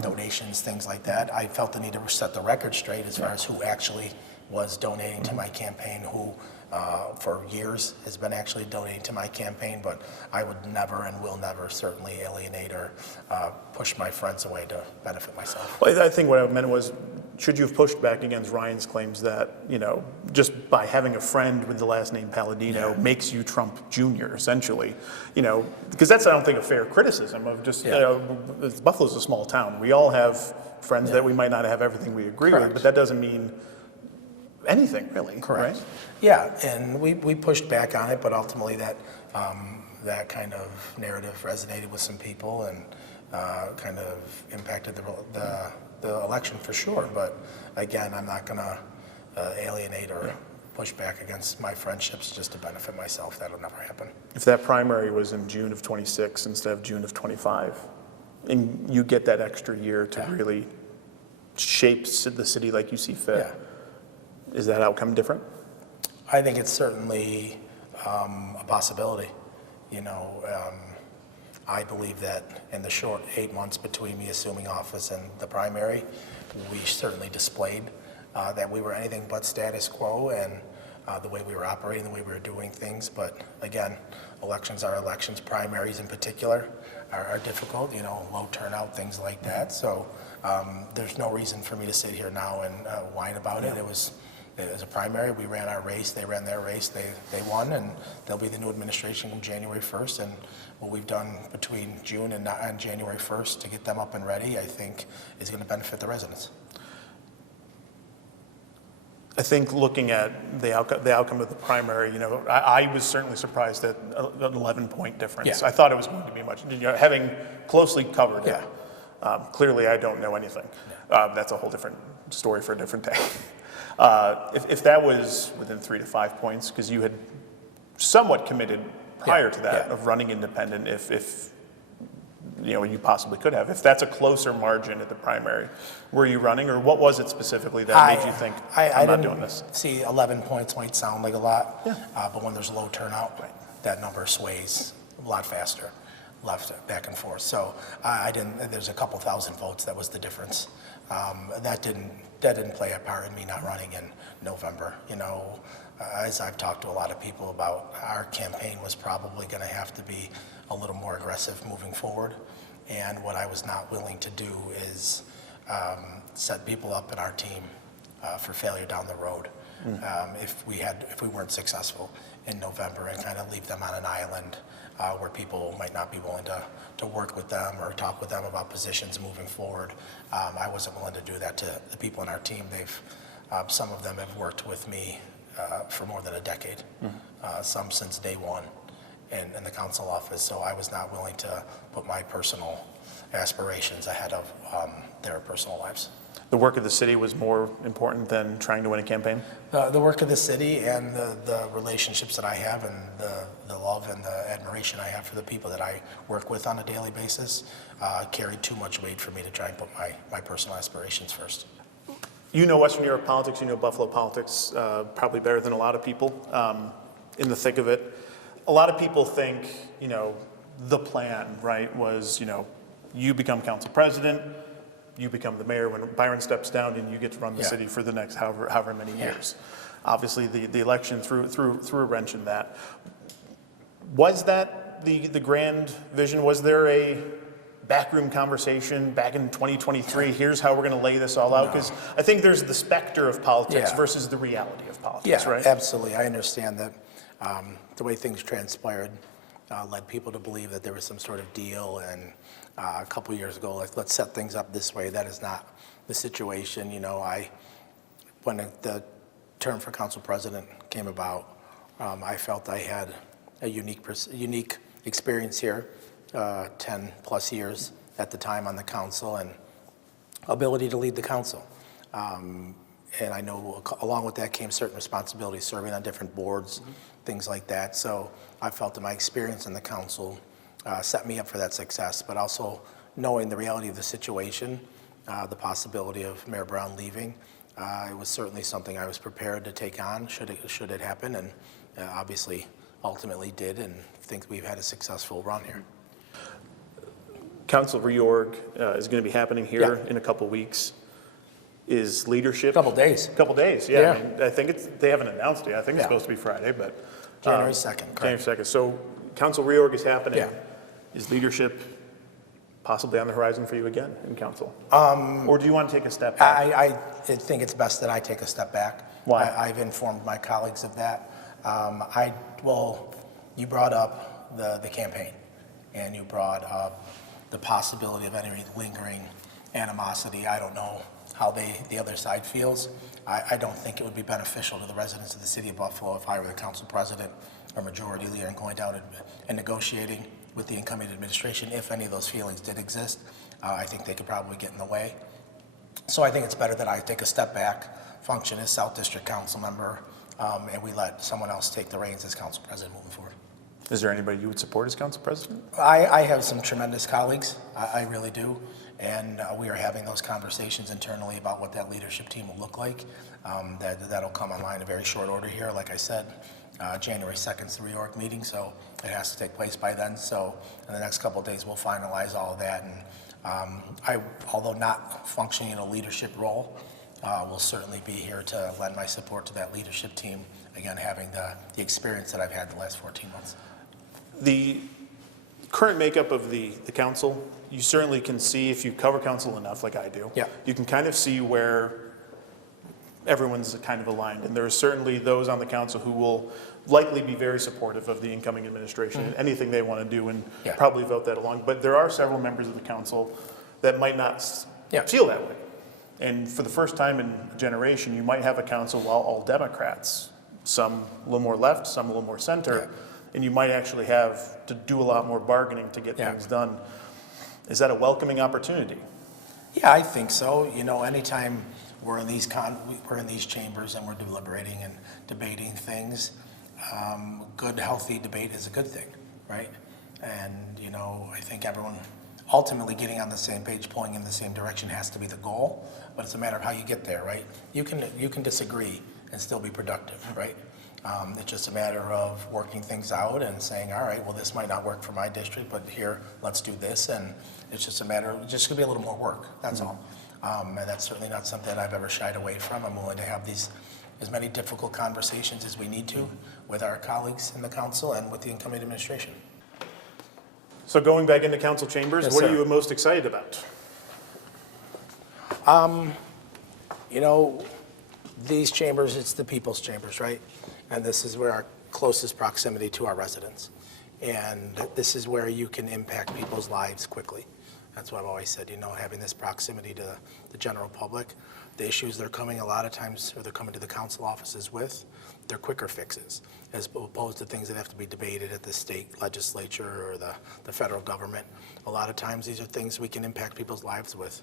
donations, things like that, I felt the need to set the record straight as far as who actually was donating to my campaign, who for years has been actually donating to my campaign, but I would never and will never certainly alienate or push my friends away to benefit myself. Well, I think what I meant was, should you have pushed back against Ryan's claims that, you know, just by having a friend with the last name Palladino makes you Trump Jr., essentially, you know, because that's, I don't think, a fair criticism of just, you know, Buffalo's a small town. We all have friends that we might not have everything we agree with, but that doesn't mean anything, really. Correct. Right? Yeah, and we pushed back on it, but ultimately that that kind of narrative resonated with some people and kind of impacted the election for sure. But again, I'm not going to alienate or push back against my friendships just to benefit myself. That'll never happen. If that primary was in June of 26 instead of June of 25, and you get that extra year to really shape the city like you see fit, is that outcome different? I think it's certainly a possibility. You know, I believe that in the short 8 months between me assuming office and the primary, we certainly displayed that we were anything but status quo, and the way we were operating, the way we were doing things. But again, elections are elections. Primaries in particular are difficult, you know, low turnout, things like that. So there's no reason for me to sit here now and whine about it. It was a primary. We ran our race. They ran their race. They won, and they'll be the new administration on January 1st. And what we've done between June and January 1st to get them up and ready, I think, is going to benefit the residents. I think looking at the outcome of the primary, you know, I was certainly surprised at an 11-point difference. I thought it was going to be much. You know, having closely covered it, clearly I don't know anything. That's a whole different story for a different day. If that was within 3 to 5 points, because you had somewhat committed prior to that of running independent, if you know, you possibly could have. If that's a closer margin at the primary, were you running, or what was it specifically that made you think, I'm not doing this? See, 11 points might sound like a lot, but when there's low turnout, that number sways a lot faster, back and forth. So there's a couple thousand votes, that was the difference. That didn't play a part in me not running in November. You know, as I've talked to a lot of people about, our campaign was probably going to have to be a little more aggressive moving forward. And what I was not willing to do is set people up in our team for failure down the road if we weren't successful in November, and kind of leave them on an island where people might not be willing to work with them or talk with them about positions moving forward. I wasn't willing to do that to the people in our team. Some of them have worked with me for more than a decade, some since day one in the council office. So I was not willing to put my personal aspirations ahead of their personal lives. The work of the city was more important than trying to win a campaign? The work of the city and the relationships that I have, and the love and the admiration I have for the people that I work with on a daily basis carried too much weight for me to try and put my personal aspirations first. You know Western New York politics, you know Buffalo politics probably better than a lot of people in the thick of it. A lot of people think, you know, the plan, right, was, you know, you become council president, you become the mayor when Byron steps down, and you get to run the city for the next however many years. obviously the election threw a wrench in that. Was that the grand vision? Was there a backroom conversation back in 2023? Here's how we're going to lay this all out, because I think there's the specter of politics versus the reality of politics, right? Absolutely. I understand that the way things transpired led people to believe that there was some sort of deal, and a couple years ago, let's set things up this way. That is not the situation. You know, when the term for council president came about, I felt I had a unique experience here, 10 plus years at the time on the council, and ability to lead the council. And I know along with that came certain responsibilities, serving on different boards, things like that. So I felt that my experience in the council set me up for that success, but also knowing the reality of the situation, the possibility of Mayor Brown leaving, it was certainly something I was prepared to take on should it happen, and obviously ultimately did, and think we've had a successful run here. Council reorg is going to be happening here in a couple weeks. Is leadership? Couple days, yeah. I mean, I think they haven't announced it. I think it's supposed to be Friday, but January 2nd. January 2nd. So council reorg is happening. Is leadership possibly on the horizon for you again in council? Or do you want to take a step back? I think it's best that I take a step back. Why? I've informed my colleagues of that. Well, you brought up the campaign, and you brought up the possibility of any lingering animosity. I don't know how the other side feels. I don't think it would be beneficial to the residents of the city of Buffalo if I were the council president or majority leader and going down and negotiating with the incoming administration. If any of those feelings did exist, I think they could probably get in the way. So I think it's better that I take a step back, function as South District Council member, and we let someone else take the reins as council president moving forward. Is there anybody you would support as council president? I have some tremendous colleagues, I really do, and we are having those conversations internally about what that leadership team will look like. That'll come online in a very short order here. Like I said, January 2nd is the reorg meeting, so it has to take place by then. So in the next couple of days, we'll finalize all of that. And although not functioning in a leadership role, will certainly be here to lend my support to that leadership team, again, having the experience that I've had the last 14 months. The current makeup of the council, you certainly can see, if you cover council enough like I do, you can kind of see where everyone's kind of aligned. And there are certainly those on the council who will likely be very supportive of the incoming administration and anything they want to do, and probably vote that along. But there are several members of the council that might not feel that way. And for the first time in a generation, you might have a council all Democrats, some a little more left, some a little more center, and you might actually have to do a lot more bargaining to get things done. Is that a welcoming opportunity? Yeah, I think so. You know, anytime we're in these chambers and we're deliberating and debating things, good, healthy debate is a good thing, right? And, you know, I think everyone ultimately getting on the same page, pulling in the same direction has to be the goal, but it's a matter of how you get there, right? You can disagree and still be productive, right? It's just a matter of working things out and saying, all right, well, this might not work for my district, but here, let's do this. And it's just a matter of, just gonna be a little more work, that's all. And that's certainly not something that I've ever shied away from. I'm willing to have as many difficult conversations as we need to with our colleagues in the council and with the incoming administration. So going back into council chambers, what are you most excited about? You know, these chambers, it's the people's chambers, right? And this is where our closest proximity to our residents. And this is where you can impact people's lives quickly. That's what I've always said, you know, having this proximity to the general public. The issues they're coming a lot of times, or they're coming to the council offices with, they're quicker fixes, as opposed to things that have to be debated at the state legislature or the federal government. A lot of times these are things we can impact people's lives with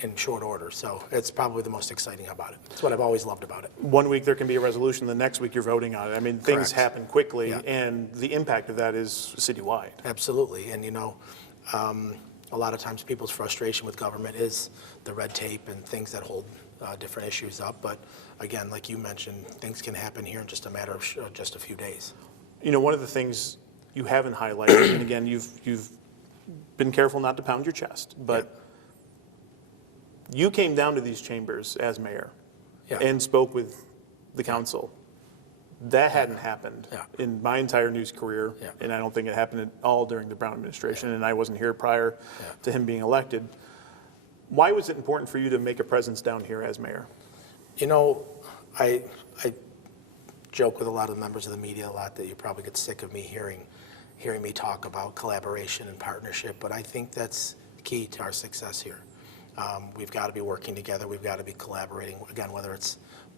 in short order. So it's probably the most exciting about it. It's what I've always loved about it. 1 week there can be a resolution, the next week you're voting on it. I mean, things happen quickly, and the impact of that is citywide. Absolutely, and you know, a lot of times people's frustration with government is the red tape and things that hold different issues up. But again, like you mentioned, things can happen here in just a matter of just a few days. You know, one of the things you haven't highlighted, and again, you've been careful not to pound your chest, but you came down to these chambers as mayor and spoke with the council. That hadn't happened Yeah. in my entire news career, Yeah. and I don't think it happened at all during the Brown administration, and I wasn't here prior to him being elected. Why was it important for you to make a presence down here as mayor? You know, I joke with a lot of members of the media a lot that you probably get sick of me hearing me talk about collaboration and partnership, but I think that's key to our success here. We've got to be working together. We've got to be collaborating, again, whether it's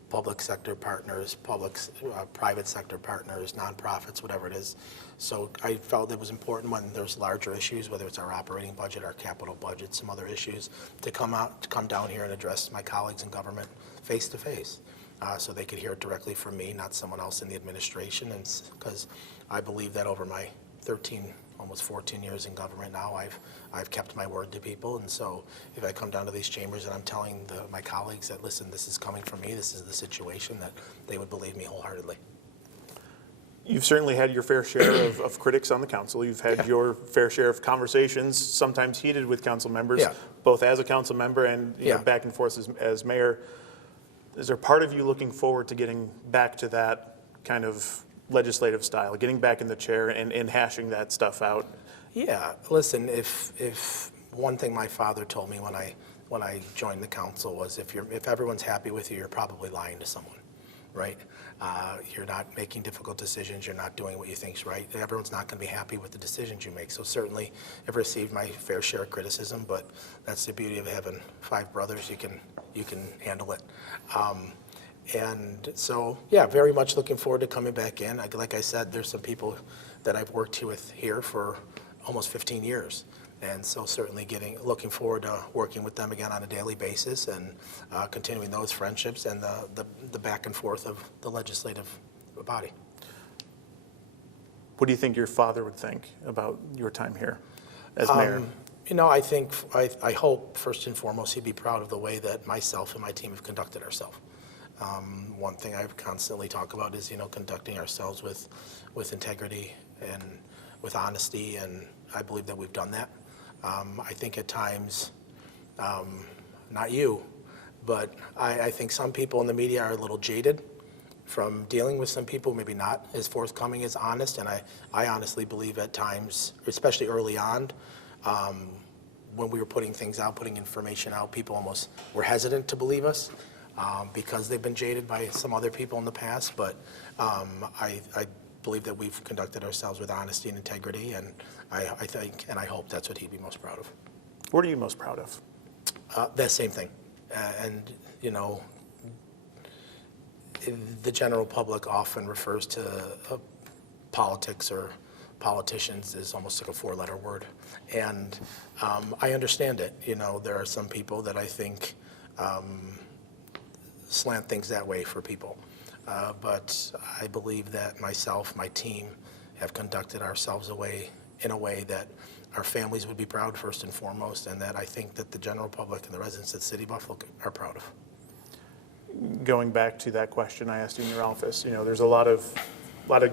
public sector partners, private sector partners, nonprofits, whatever it is. So I felt it was important when there's larger issues, whether it's our operating budget, our capital budget, some other issues, to come down here and address my colleagues in government face to face, so they could hear it directly from me, not someone else in the administration. And because I believe that over my 13, almost 14 years in government now, I've kept my word to people. And so if I come down to these chambers and I'm telling my colleagues that, listen, this is coming from me, this is the situation, that they would believe me wholeheartedly. You've certainly had your fair share of critics on the council. You've had your fair share of conversations, sometimes heated with council members, both as a council member and you know, back and forth as mayor. Is there part of you looking forward to getting back to that kind of legislative style, getting back in the chair and hashing that stuff out? Yeah, listen, if one thing my father told me when I joined the council was, if everyone's happy with you, you're probably lying to someone, right? You're not making difficult decisions, you're not doing what you think's right. Everyone's not going to be happy with the decisions you make. So certainly I've received my fair share of criticism, but that's the beauty of having 5 brothers. You can handle it. And so, yeah, very much looking forward to coming back in. Like I said, there's some people that I've worked with here for almost 15 years. And so certainly looking forward to working with them again on a daily basis and continuing those friendships and the back and forth of the legislative body. What do you think your father would think about your time here as mayor? You know, I hope first and foremost he'd be proud of the way that myself and my team have conducted ourselves. One thing I constantly talk about is, you know, conducting ourselves with integrity and with honesty, and I believe that we've done that. I think at times, not you, but I think some people in the media are a little jaded from dealing with some people, maybe not as forthcoming, as honest, and I honestly believe at times, especially early on, when we were putting things out, putting information out, people almost were hesitant to believe us. Because they've been jaded by some other people in the past, but I believe that we've conducted ourselves with honesty and integrity, and I think and I hope that's what he'd be most proud of. What are you most proud of? That same thing, and you know, the general public often refers to politics or politicians is almost like a 4-letter word, and I understand it. You know, there are some people that I think slant things that way for people. But I believe that myself, my team, have conducted ourselves in a way that our families would be proud first and foremost, and that I think that the general public and the residents of the city of Buffalo are proud of. Going back to that question I asked you in your office, you know, there's a lot of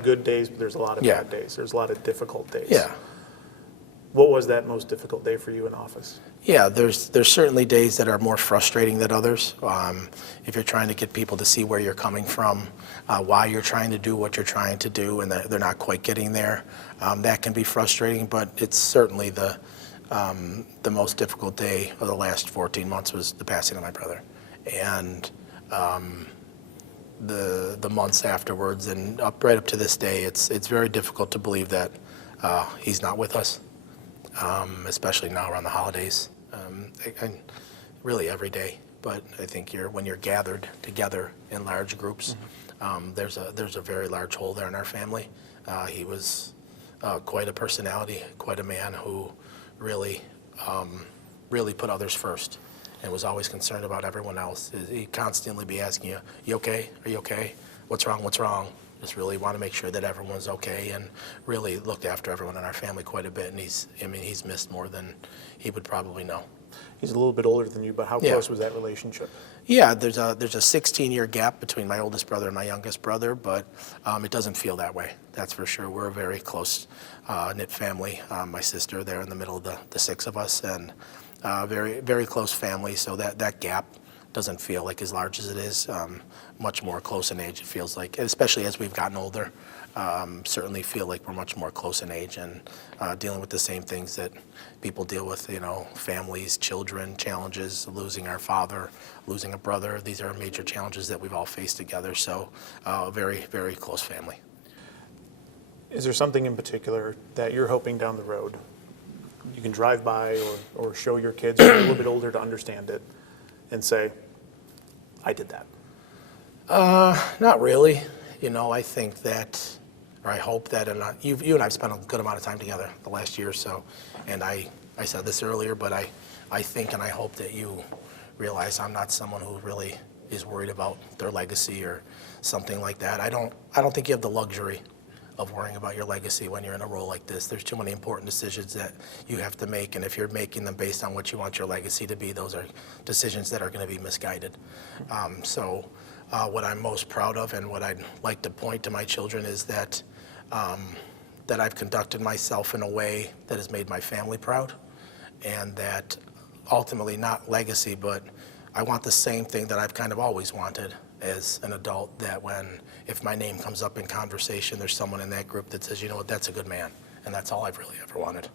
good days, but there's a lot of bad days. There's a lot of difficult days. Yeah. What was that most difficult day for you in office? Yeah, there's certainly days that are more frustrating than others. If you're trying to get people to see where you're coming from, why you're trying to do what you're trying to do, and they're not quite getting there, that can be frustrating. But it's certainly the most difficult day of the last 14 months was the passing of my brother, and the months afterwards, and right up to this day, it's very difficult to believe that he's not with us. Especially now around the holidays, and really every day. But I think when you're gathered together in large groups, there's a very large hole there in our family. He was quite a personality, quite a man who really put others first, and was always concerned about everyone else. He'd constantly be asking you, "You okay? Are you okay? What's wrong? What's wrong?" Just really want to make sure that everyone's okay, and really looked after everyone in our family quite a bit. And he's missed more than he would probably know. He's a little bit older than you, but how close was that relationship? Yeah, there's a 16-year gap between my oldest brother and my youngest brother, but it doesn't feel that way. That's for sure. We're a very close knit family. My sister there in the middle of the 6 of us, and very very close family. So that gap doesn't feel like as large as it is. much more close in age, it feels like, especially as we've gotten older. Certainly feel like we're much more close in age and dealing with the same things that people deal with, you know, families, children, challenges, losing our father, losing a brother. These are major challenges that we've all faced together, so very, very close family. Is there something in particular that you're hoping down the road you can drive by or show your kids who are a little bit older to understand it and say, I did that? Not really. You know, I think that, or I hope that, and you and I have spent a good amount of time together the last year or so, and I said this earlier, but I think and I hope that you realize I'm not someone who really is worried about their legacy or something like that. I don't think you have the luxury of worrying about your legacy when you're in a role like this. There's too many important decisions that you have to make, and if you're making them based on what you want your legacy to be, those are decisions that are going to be misguided. What I'm most proud of and what I'd like to point to my children is that that I've conducted myself in a way that has made my family proud, and that ultimately, not legacy, but I want the same thing that I've kind of always wanted as an adult, that if my name comes up in conversation, there's someone in that group that says, you know what, that's a good man, and that's all I've really ever wanted.